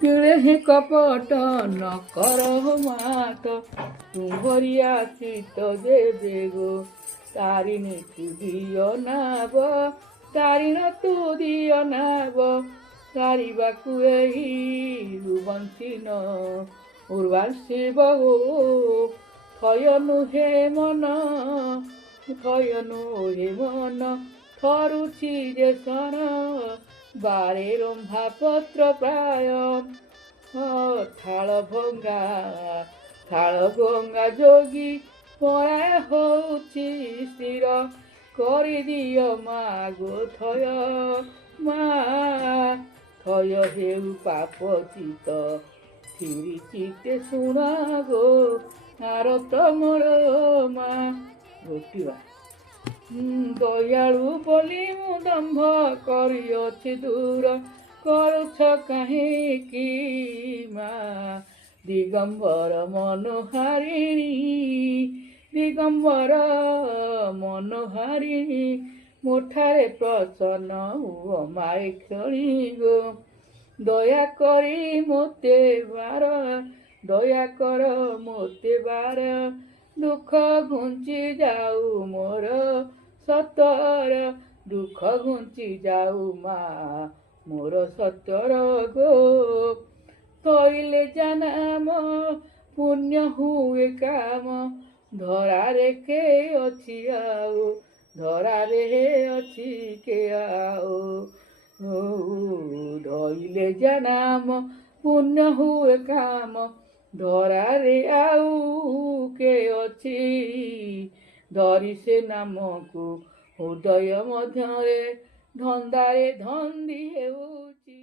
କିଳେ କପଟ ନ କର ମାତ ତୁମ୍ଭରିଆ ଚିତ ଦେବେ ଗো ତାରିଣୀ ତୁ ଦିଅ ନାବ ତାରିଣ ତୁ ଦିଅ ନାବ ତାରିବାକୁ ଏହି ବଂଶୀନ ଉର୍ବାଶିବ ଗো ଥୟନୁ ହେ ମନ ଥୟନୁ ହେ ମନ ଥରୁଛି ଯେ ସର ବାରେ ରମ୍ଭା ପତ୍ର ପ୍ରାୟ ଥାଳ ଭଙ୍ଗା ଯୋଗୀ ପରାୟ ହଉଛି ସ୍ଥିର କରିଦିଅ ମା ଗো ଥୟ ମା ଥୟ ହେଉ ପାପ ଚିତ ଥିରି ଚିତେ ଶୁଣ ଗো ଆର ତମର ମା ଗୋଟିବା ଦୟାଳୁ ବୋଲି ମୁଁ ଦମ୍ଭ କରିଅଛି ଦୂର କରୁଛ କାହିଁକି ମା ଦିଗମ୍ବର ମନୋହାରିଣୀ ଦିଗମ୍ବର ମନୋହାରିଣୀ ମୋଠାରେ ପ୍ରସନ୍ନ ହୁଅ ମାଏ କ୍ଷଣି ଗো ଦୟା କରି ମୋତେ ବାର ଦୟା କର ମୋତେ ବାର ଦୁଃଖ ଘୁଞ୍ଚି ଯାଉ ମୋର ସତର ଦୁଃଖ ଘୁଞ୍ଚି ଯାଉ ମା ମୋର ସତର ଗো ଥଇଲେ ଜାନାମ ପୁଣ୍ୟ ହୁଏ କାମ ଧରାରେ କେ ଅଛି ଆଉ ଧରାରେ ଅଛି କେ ଆଉ ଧଇଲେ ଜାନାମ ପୁଣ୍ୟ ହୁଏ କାମ ଧରାରେ ଆଉ କେ ଅଛି ଧରି ସେ ନାମକୁ ହୃଦୟ ମଧ୍ୟରେ ଧନ୍ଦାରେ ଧନ୍ଦି ହେଉଛି।